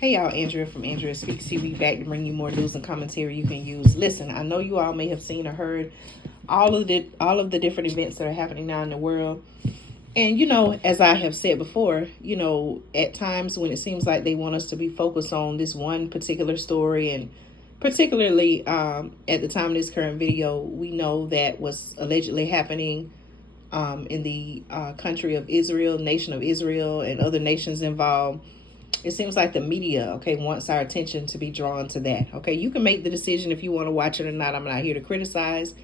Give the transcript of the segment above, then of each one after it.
Hey y'all, Andrea from Andrea Speaks TV back to bring you more news and commentary you can use. Listen, I know you all may have seen or heard all of the different events that are happening now in the world. And as I have said before, at times when it seems like they want us to be focused on this one particular story, and particularly at the time of this current video, we know that what's allegedly happening in the country of Israel, nation of Israel, and other nations involved. It seems like the media, wants our attention to be drawn to that. You can make the decision if you want to watch it or not. I'm not here to criticize,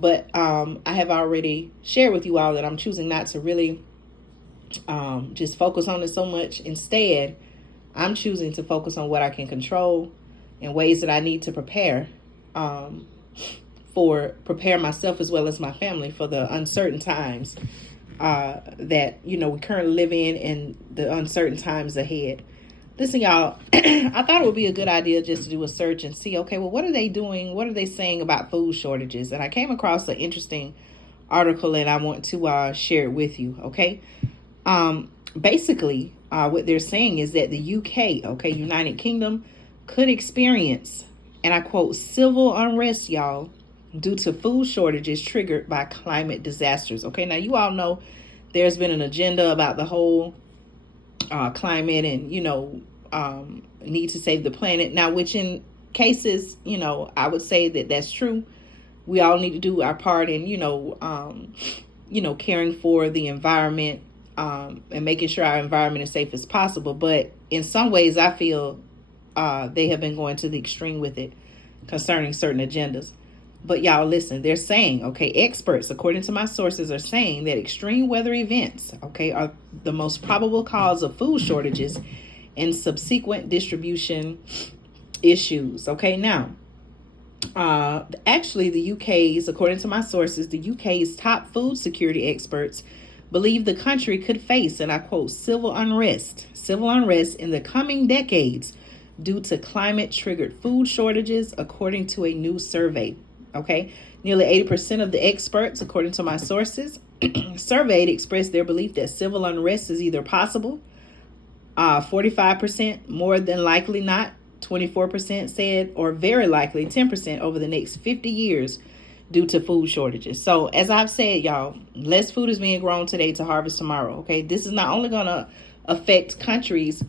but I have already shared with you all that I'm choosing not to really just focus on it so much. Instead, I'm choosing to focus on what I can control and ways that I need to prepare myself as well as my family for the uncertain times that we currently live in and the uncertain times ahead. Listen, y'all, I thought it would be a good idea just to do a search and see, what are they doing? What are they saying about food shortages? And I came across an interesting article and I want to share it with you, Basically, what they're saying is that the UK, United Kingdom, could experience, and I quote, civil unrest, y'all, due to food shortages triggered by climate disasters. Now you all know there's been an agenda about the whole climate and, need to save the planet. Now, which in cases, I would say that that's true. We all need to do our part in, caring for the environment and making sure our environment is safe as possible. But in some ways, I feel they have been going to the extreme with it concerning certain agendas. But y'all, listen, they're saying, experts, according to my sources, are saying that extreme weather events, are the most probable cause of food shortages and subsequent distribution issues. Now, actually, the UK's, according to my sources, the UK's top food security experts believe the country could face, and I quote, civil unrest in the coming decades due to climate-triggered food shortages, according to a new survey. Nearly 80% of the experts, according to my sources, surveyed expressed their belief that civil unrest is either possible, 45% more than likely not, 24% said, or very likely 10% over the next 50 years due to food shortages. So as I've said, y'all, less food is being grown today to harvest tomorrow. This is not only going to affect countries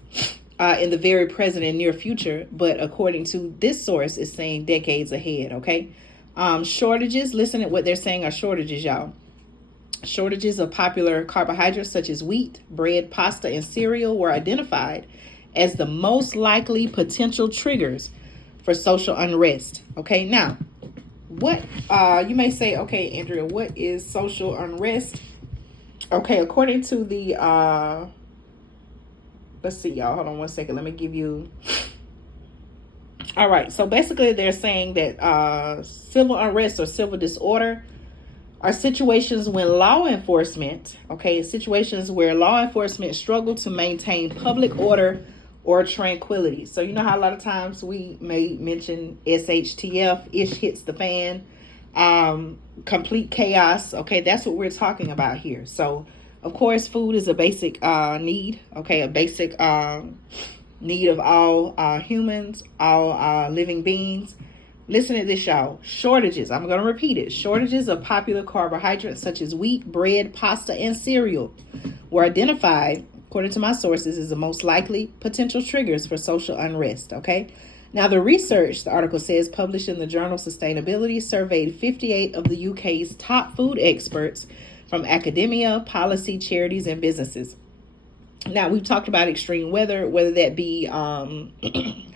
in the very present and near future, but according to this source, it's saying decades ahead. Shortages, listen to what they're saying are shortages, y'all. Shortages of popular carbohydrates such as wheat, bread, pasta, and cereal were identified as the most likely potential triggers for social unrest. Now, what you may say, Andrea, what is social unrest? According to the let's see, y'all, hold on one second, let me give you. All right, so basically they're saying that civil unrest or civil disorder are situations when situations where law enforcement struggle to maintain public order or tranquility. So you know how a lot of times we may mention SHTF, ish hits the fan, complete chaos. That's what we're talking about here. So of course, food is a basic need, a basic need of all humans, all living beings. Listen to this, y'all. Shortages, I'm going to repeat it. Shortages of popular carbohydrates such as wheat, bread, pasta, and cereal were identified, according to my sources, as the most likely potential triggers for social unrest. Now, the research, the article says, published in the journal Sustainability, surveyed 58 of the UK's top food experts from academia, policy, charities, and businesses. Now, we've talked about extreme weather, whether that be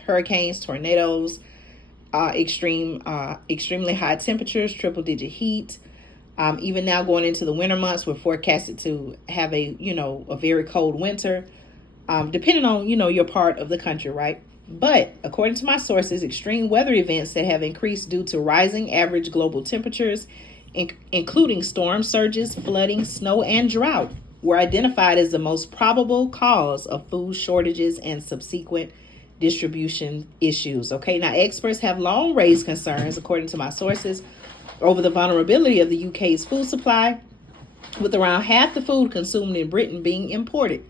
hurricanes, tornadoes, extremely high temperatures, triple-digit heat. Even now going into the winter months, we're forecasted to have a very cold winter, depending on, your part of the country, right? But according to my sources, extreme weather events that have increased due to rising average global temperatures, including storm surges, flooding, snow, and drought, were identified as the most probable cause of food shortages and subsequent distribution issues. Now experts have long raised concerns, according to my sources, over the vulnerability of the UK's food supply, with around half the food consumed in Britain being imported.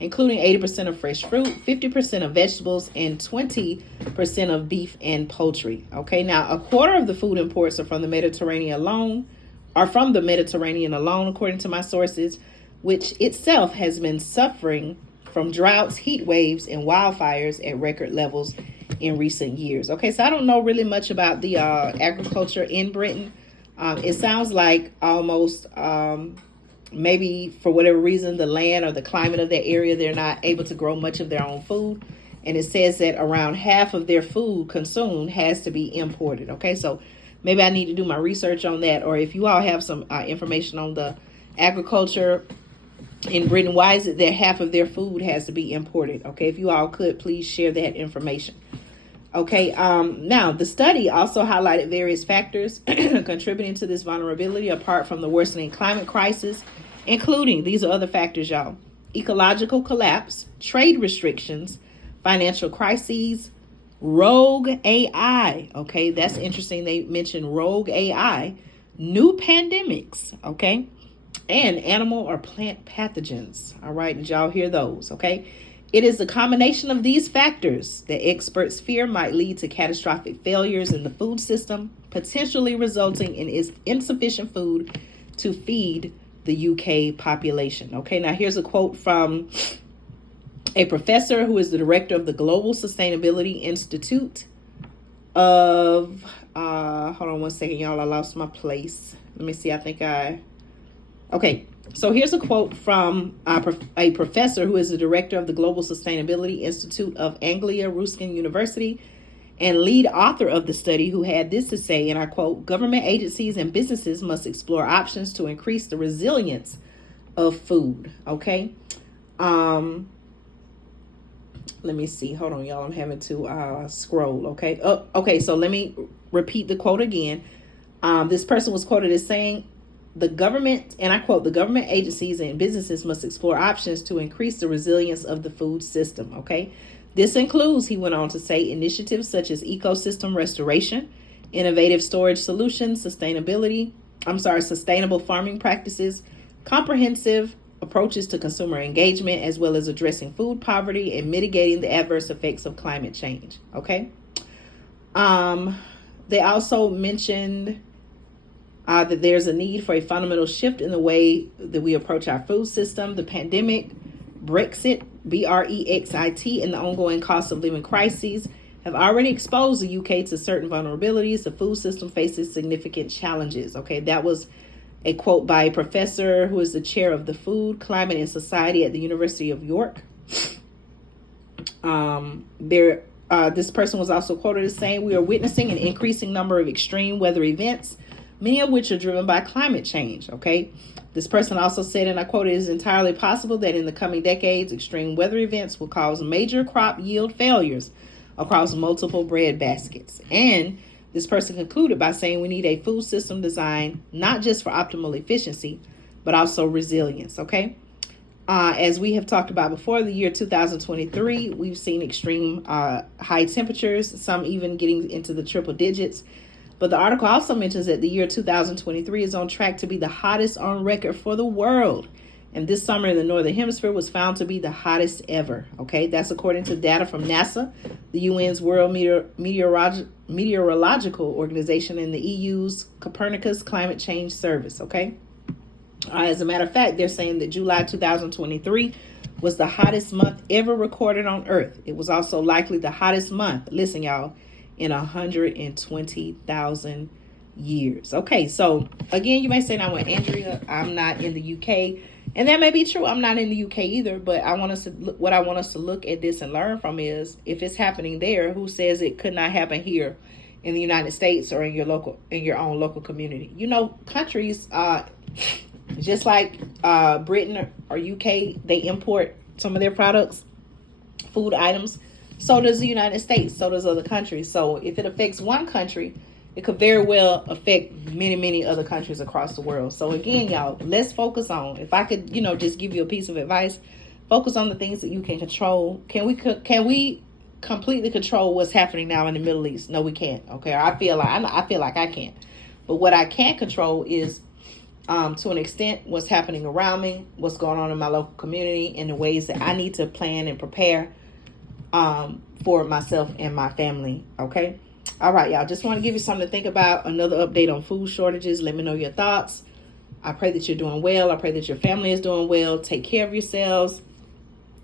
including 80% of fresh fruit, 50% of vegetables, and 20% of beef and poultry. Okay, now a quarter of the food imports are from the Mediterranean alone, according to my sources, which itself has been suffering from droughts, heat waves, and wildfires at record levels in recent years. Okay, so I don't know really much about the agriculture in Britain. It sounds like almost maybe for whatever reason, the land or the climate of that area, they're not able to grow much of their own food. And it says that around half of their food consumed has to be imported. Okay, so maybe I need to do my research on that. Or if you all have some information on the agriculture in Britain, why is it that half of their food has to be imported? Okay, if you all could please share that information. Okay, now the study also highlighted various factors contributing to this vulnerability apart from the worsening climate crisis, including, these are other factors, y'all: ecological collapse, trade restrictions, financial crises, rogue AI. Okay, that's interesting. They mentioned rogue AI, new pandemics, okay, and animal or plant pathogens. All right, did y'all hear those? Okay. It is the combination of these factors that experts fear might lead to catastrophic failures in the food system, potentially resulting in insufficient food to feed the UK population. Okay, now here's a quote from a professor who is the director of the Global Sustainability Institute of, hold on one second, y'all, I lost my place. Let me see, okay. So here's a quote from a professor who is the director of the Global Sustainability Institute of Anglia Ruskin University and lead author of the study, who had this to say, and I quote: "Government agencies and businesses must explore options to increase the resilience of food." Okay. Let me see. Hold on, y'all. I'm having to scroll. Okay. Okay. So let me repeat the quote again. This person was quoted as saying, the government, and I quote, "the government agencies and businesses must explore options to increase the resilience of the food system." Okay. This includes, he went on to say, initiatives such as ecosystem restoration, innovative storage solutions, sustainable farming practices, comprehensive approaches to consumer engagement, as well as addressing food poverty and mitigating the adverse effects of climate change. Okay. They also mentioned that there's a need for a fundamental shift in the way that we approach our food system. The pandemic, Brexit, Brexit, and the ongoing cost of living crises have already exposed the UK to certain vulnerabilities. The food system faces significant challenges. Okay, that was a quote by a professor who is the chair of the Food, Climate, and Society at the University of York. This person was also quoted as saying, "We are witnessing an increasing number of extreme weather events, many of which are driven by climate change." Okay. This person also said, and I quote, "It is entirely possible that in the coming decades, extreme weather events will cause major crop yield failures across multiple bread baskets." And this person concluded by saying, "We need a food system designed not just for optimal efficiency, but also resilience." Okay. As we have talked about before, the year 2023, we've seen extreme high temperatures, some even getting into the triple digits. But the article also mentions that the year 2023 is on track to be the hottest on record for the world. And this summer in the Northern Hemisphere was found to be the hottest ever. Okay, that's according to data from NASA, the UN's World Meteorological Organization, and the EU's Copernicus Climate Change Service. Okay. As a matter of fact, they're saying that July 2023 was the hottest month ever recorded on Earth. It was also likely the hottest month, listen, y'all, in 120,000 years. Okay, so again, you may say, "Now, Andrea, I'm not in the UK," and that may be true. I'm not in the UK either, but what I want us to look at this and learn from is, if it's happening there, who says it could not happen here in the United States or in your own local community? You know, countries, just like Britain or UK, they import some of their products, food items. So does the United States. So does other countries. So if it affects one country, it could very well affect many, many other countries across the world. So again, y'all, let's focus on, if I could, just give you a piece of advice, focus on the things that you can control. Can we completely control what's happening now in the Middle East? No, we can't. Okay. I feel like I can't. But what I can control is to an extent what's happening around me, what's going on in my local community, and the ways that I need to plan and prepare for myself and my family. Okay. All right, y'all. Just want to give you something to think about. Another update on food shortages. Let me know your thoughts. I pray that you're doing well. I pray that your family is doing well. Take care of yourselves.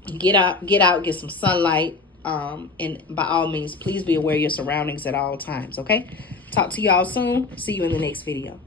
Get out, get some sunlight. And by all means, please be aware of your surroundings at all times. Okay. Talk to y'all soon. See you in the next video.